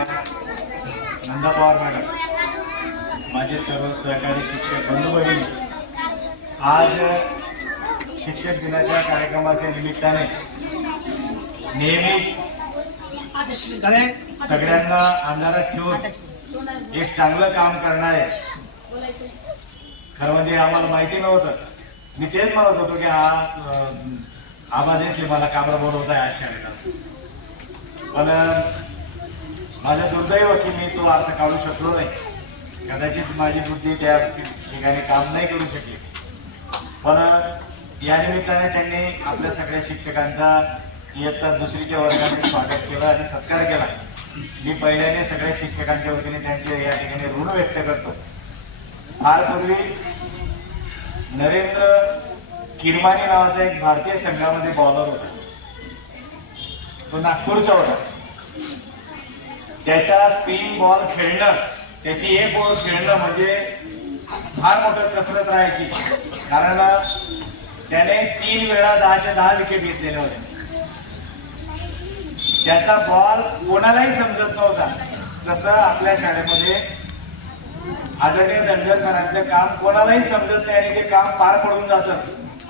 Nanda Pawar madam माझे सर्व सहकारी शिक्षक बंधू भगिनी आज शिक्षक दिनाच्या कार्यक्रमाच्या निमित्ताने नेहमीच सगळ्यांना अंधारात ठेवून एक चांगलं काम करणारे. खरं म्हणजे आम्हाला माहिती नव्हतं. मी तेच म्हणत होतो की हा आवाज येसले मला काबरा बोलवत आहे आज शाळेत असं पण माझं दुर्दैव की मी तो अर्थ काढू शकलो नाही. कदाचित माझी बुद्धी त्या ठिकाणी काम नाही करू शकली. पण या निमित्ताने त्यांनी आपल्या सगळ्या शिक्षकांचा इयत्ता दुसरीच्या वर्गाने स्वागत केलं आणि सत्कार केला. मी पहिल्याने सगळ्या शिक्षकांच्या वतीने त्यांचे या ठिकाणी ऋण व्यक्त करतो. फार पूर्वी नरेंद्र किरमानी नावाचा एक भारतीय संघामध्ये बॉलर होता. तो नागपूरचा होता. त्याचा स्पिन बॉल खेळणं त्याची एक बॉल खेळणं म्हणजे फार मोठं कसरत राहायची. कारण त्याने तीन वेळा दहाच्या दहा विकेट घेतलेले होते. त्याचा बॉल कोणालाही समजत नव्हता. तसं आपल्या शाळेमध्ये आदरणीय दंड सरांचं काम कोणालाही समजत नाही आणि ते काम पार पडून जातं.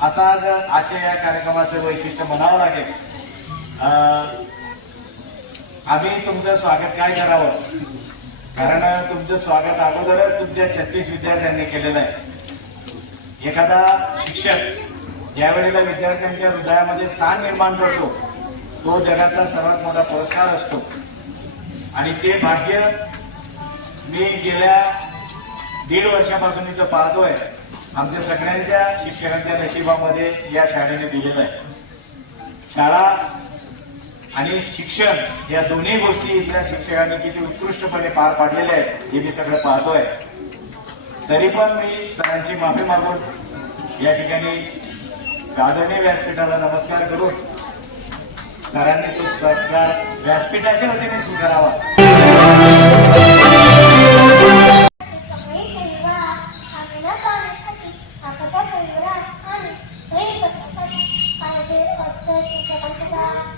असं आज आजच्या या कार्यक्रमाचं वैशिष्ट्य म्हणावं लागेल. आम्ही तुमचं स्वागत काय करावं? कारण तुमचं स्वागत अगोदरच तुमच्या छत्तीस विद्यार्थ्यांनी केलेलं आहे. एखादा शिक्षक ज्या वेळेला विद्यार्थ्यांच्या हृदयामध्ये स्थान निर्माण करतो तो जगातला सर्वात मोठा पुरस्कार असतो. आणि ते भाग्य मी गेल्या दीड वर्षापासून इथं पाहतोय आमच्या सगळ्यांच्या शिक्षकांच्या नशिबामध्ये या शाळेने दिलेलं आहे. शाळा आणि शिक्षण या दोन्ही गोष्टी इथल्या शिक्षकांनी किती उत्कृष्टपणे पार पाडलेल्या आहेत हे मी सगळं पाहतोय तरी पण मी सरांची माफी मागून या ठिकाणी आदरणीय व्यासपीठाला नमस्कार करून सरांनी तो सरकार व्यासपीठाच्या वतीने स्वीकारावा Thank you.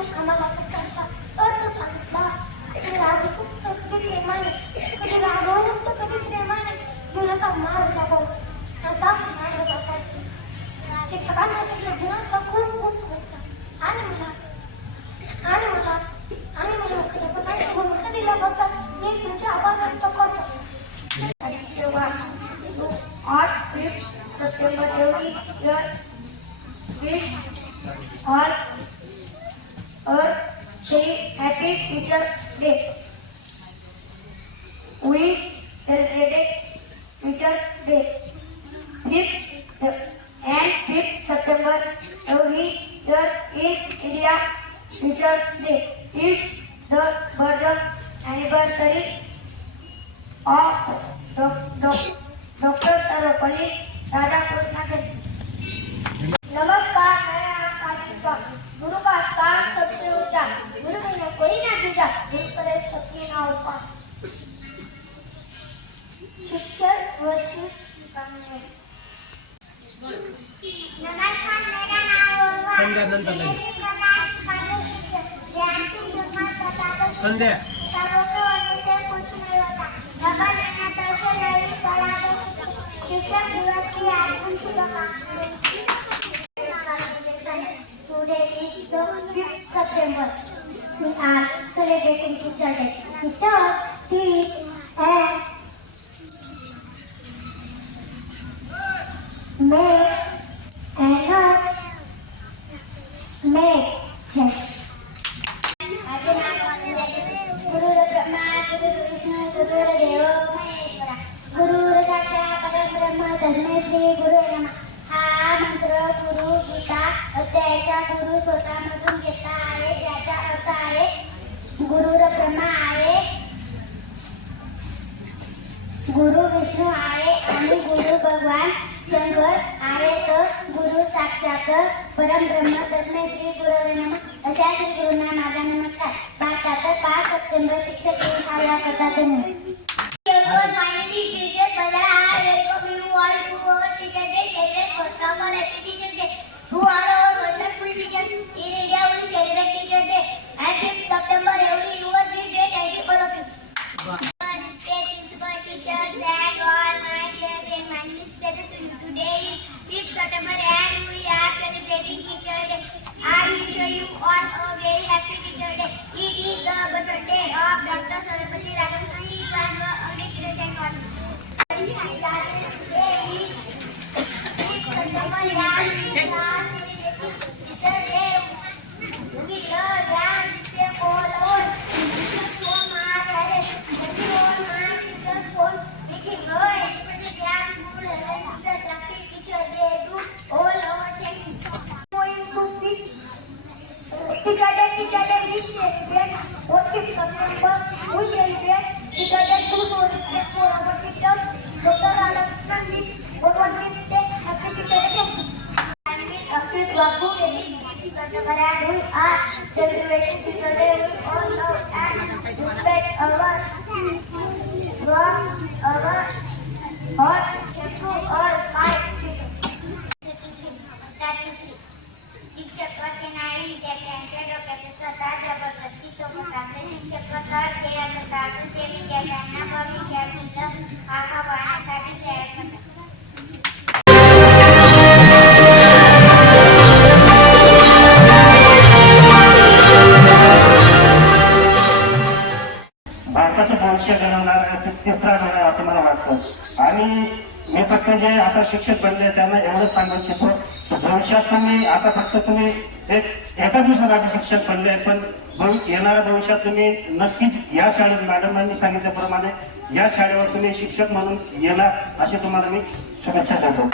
श्यामाला त्यांचा अर्थ सांगितला कधी कधी प्रेमाने कधी रागवलं तर कधी खूप आणि मला आणि मला आणि मला दिल्याबद्दल मी तुमचे आभार व्यक्त करतो जेव्हा September wish all a happy Teacher Day. We celebrated Teacher's Day. 5th and 6th September every year in India. Teacher's Day is the birth anniversary of Dr. Sarvapalli Radhakrishna शिक्षक वस्तु नमस्कार मेरा नाम संध्या नंदन संध्या शिक्षक दिवस की हार्दिक शुभकामनाएं Today is the 5th September. We are celebrating Teacher Day. Teacher teach and make and help make. Yes. गुरु श्री हा मंत्र गुरु गीता अध्यायाचा गुरु स्वतः घेतला आहे ज्याचा अर्थ आहे गुरु ब्रह्मा आहे गुरु विष्णू आहे आणि गुरु भगवान शंकर आहे. तर गुरु साक्षात परमब्रह्म तस्मै श्री गुरु नमः. अशा श्री गुरुंना माझा नमस्कार. भारतात पाच सप्टेंबर शिक्षक दिन साजरा करतात bamboo making pieces on the veranda are decorated in the layer all out and reflect our warmth, our hot tempo, or light. भारताचं भविष्य घडवणार तिसरा डोळा आहे असं मला वाटतं. आणि मी फक्त जे आता शिक्षक बनले त्यांना एवढं सांगू इच्छितो की भविष्यात तुम्ही आता फक्त तुम्ही एक एका दिवसासाठी शिक्षक बनले पण येणाऱ्या भविष्यात तुम्ही नक्कीच या शाळेत मॅडमांनी सांगितल्याप्रमाणे या शाळेवर तुम्ही शिक्षक म्हणून येणार अशी तुम्हाला मी शुभेच्छा देतो.